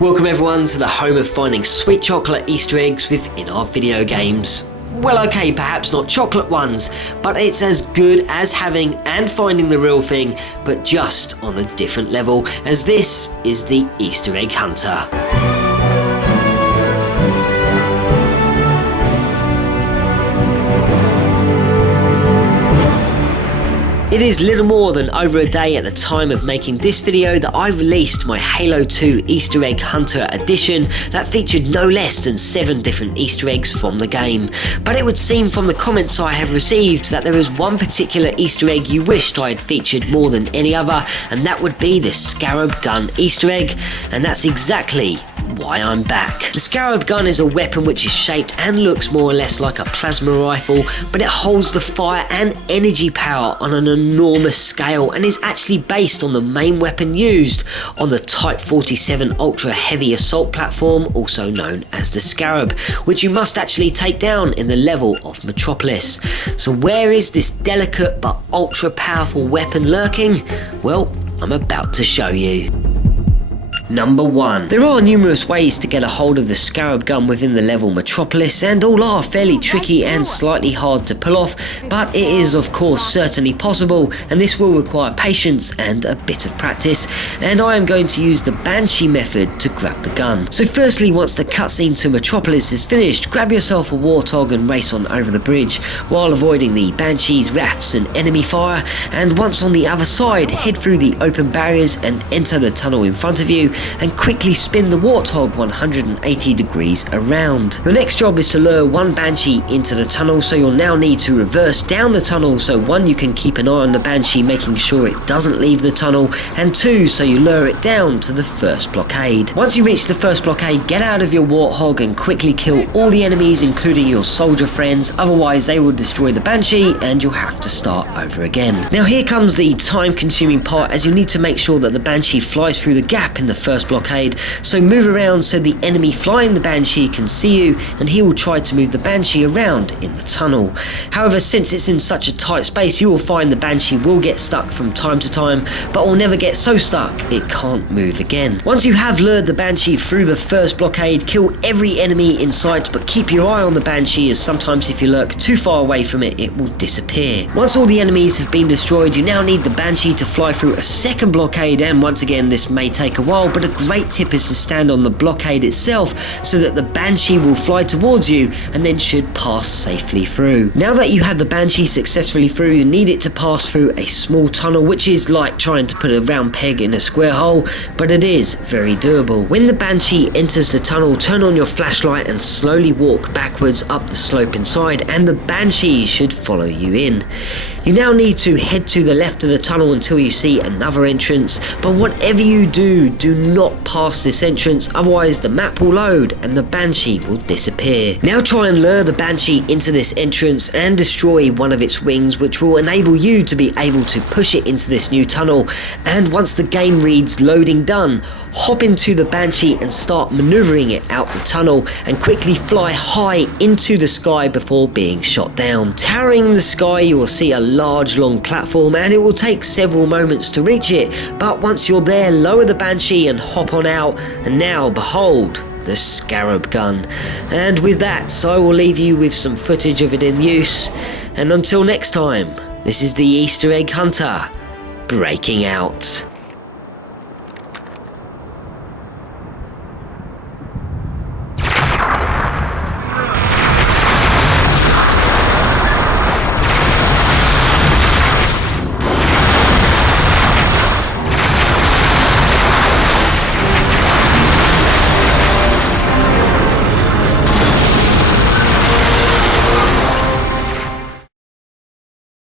Welcome everyone to the home of finding sweet chocolate Easter eggs within our video games. Well, okay, perhaps not chocolate ones, but it's as good as having and finding the real thing, but just on a different level, as this is the Easter egg hunter. It is little more than over a day at the time of making this video that I released my Halo 2 Easter Egg Hunter edition that featured no less than 7 different Easter eggs from the game. But it would seem from the comments I have received that there is one particular Easter egg you wished I had featured more than any other, and that would be the Scarab Gun Easter egg, and that's exactly why I'm back. The Scarab Gun is a weapon which is shaped and looks more or less like a plasma rifle, but it holds the fire and energy power on an enormous scale and is actually based on the main weapon used on the Type 47 Ultra Heavy Assault platform, also known as the Scarab, which you must actually take down in the level of Metropolis. So where is this delicate but ultra powerful weapon lurking? Well, I'm about to show you. Number 1. There are numerous ways to get a hold of the Scarab Gun within the level Metropolis, and all are fairly tricky and slightly hard to pull off, but it is of course certainly possible, and this will require patience and a bit of practice, and I am going to use the Banshee Method to grab the gun. So firstly, once the cutscene to Metropolis is finished, grab yourself a Warthog and race on over the bridge, while avoiding the Banshees, rafts and enemy fire, and once on the other side, head through the open barriers and enter the tunnel in front of you, and quickly spin the Warthog 180 degrees around. Your next job is to lure one Banshee into the tunnel, so you'll now need to reverse down the tunnel, so 1, you can keep an eye on the Banshee making sure it doesn't leave the tunnel, and 2, so you lure it down to the first blockade. Once you reach the first blockade, get out of your Warthog and quickly kill all the enemies, including your soldier friends, otherwise they will destroy the Banshee and you'll have to start over again. Now here comes the time consuming part, as you need to make sure that the Banshee flies through the gap in the first blockade, so move around so the enemy flying the Banshee can see you, and he will try to move the Banshee around in the tunnel. However, since it's in such a tight space, you will find the Banshee will get stuck from time to time, but will never get so stuck it can't move again. Once you have lured the Banshee through the first blockade, kill every enemy in sight, but keep your eye on the Banshee, as sometimes if you lurk too far away from it, it will disappear. Once all the enemies have been destroyed, you now need the Banshee to fly through a second blockade, and once again this may take a while, but a great tip is to stand on the blockade itself so that the Banshee will fly towards you and then should pass safely through. Now that you have the Banshee successfully through, you need it to pass through a small tunnel, which is like trying to put a round peg in a square hole, but it is very doable. When the Banshee enters the tunnel, turn on your flashlight and slowly walk backwards up the slope inside, and the Banshee should follow you in. You now need to head to the left of the tunnel until you see another entrance, but whatever you do, do not pass this entrance, otherwise the map will load and the Banshee will disappear. Now try and lure the Banshee into this entrance and destroy one of its wings, which will enable you to be able to push it into this new tunnel, and once the game reads loading done, hop into the Banshee and start maneuvering it out the tunnel and quickly fly high into the sky before being shot down. Towering the sky, you will see a large long platform, and it will take several moments to reach it, but once you're there, lower the Banshee and hop on out, and now behold the Scarab Gun. And with that, I will leave you with some footage of it in use, and until next time, this is the Easter Egg Hunter breaking out.